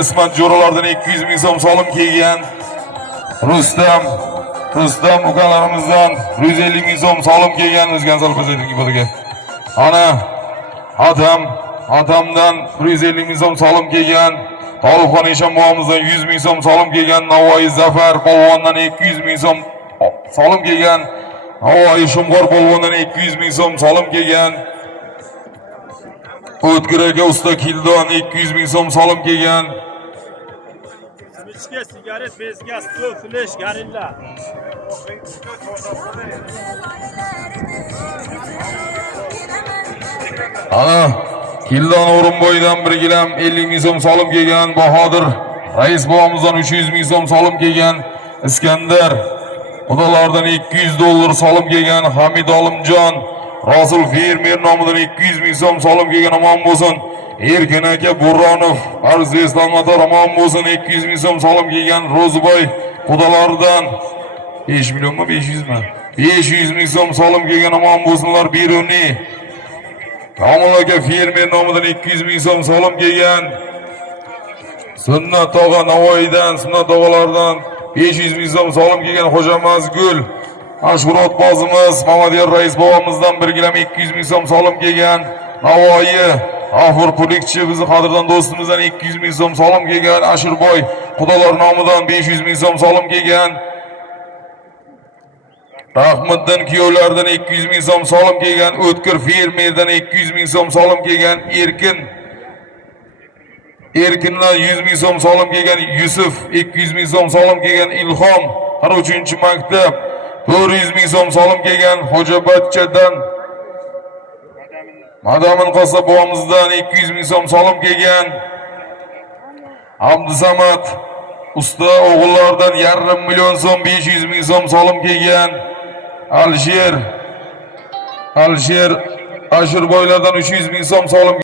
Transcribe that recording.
İsmat Jo'ralardan 200 ming so'm solim kelgan. Rustam ukalarimizdan 150 ming so'm solim kelgan. O'zgan sal ko'rsatdik bolaga. Ana Atamdan 150 ming so'm solim kelgan. Tolibxon Eshonboyimizdan 100 ming so'm solim kelgan. Navoiy Zafar polvondan 200 ming so'm solim kelgan. Navoiy Shumg'or polvondan 200 ming so'm solim kelgan. O'tkir aka usta Kildon 200 ming so'm solim kelgan. Michka, sigaret, bezgaz, stol, flash, gorilla. Ana Kildon O'rinboydan 1 gilam 50 ming so'm solim kelgan. Bahodir rais bobomizdan 300 ming so'm solim kelgan. Iskandar Xudolardan $200 solim kelgan. Hamid Olimjon Rasul fermer nomidan 200 ming so'm solim kelgan. Omon bo'lsin. Erkin aka Burronov Arziston motor omon bo'lsin. 200 ming so'm solim kelgan. Ro'ziboy Xudolardan 5 millionmi 500 mi? 500 ming so'm solim kelgan. Omon bo'lsinlar. Beruniy Kamol aka fermer nomidan 200 ming so'm solim kelgan. Sunnat tog'a Navoiydan, Sunnat tog'alardan 500 ming so'm solim kelgan. Xo'jamazgul Ashurot bozimiz Mamadiyar rais bobomizdan 1 gilam 200 ming so'm solim kelgan. Navoiy G'afur Pulikchi bizni qadrdon do'stimizdan 200 ming so'm solim kelgan. Ashurboy Xudolar nomidan 500 ming so'm solim kelgan. Rahmiddin kuyovlardan 200 ming so'm solim kelgan. O'tkir fermerdan 200 ming so'm solim kelgan. Erkindan 100 ming so'm solim kelgan. Yusuf 200 ming so'm solim kelgan. Ilhom 3-maktab 400 ming so'm solim kelgan. Xo'jabatchadan Madamin Qosa bobomizdan 200 ming so'm solim kelgan. Abdusamad usta o'g'illaridan 1,5 million so'm 500 ming so'm solim kelgan. Alisher Ashurboylardan 300 ming so'm solim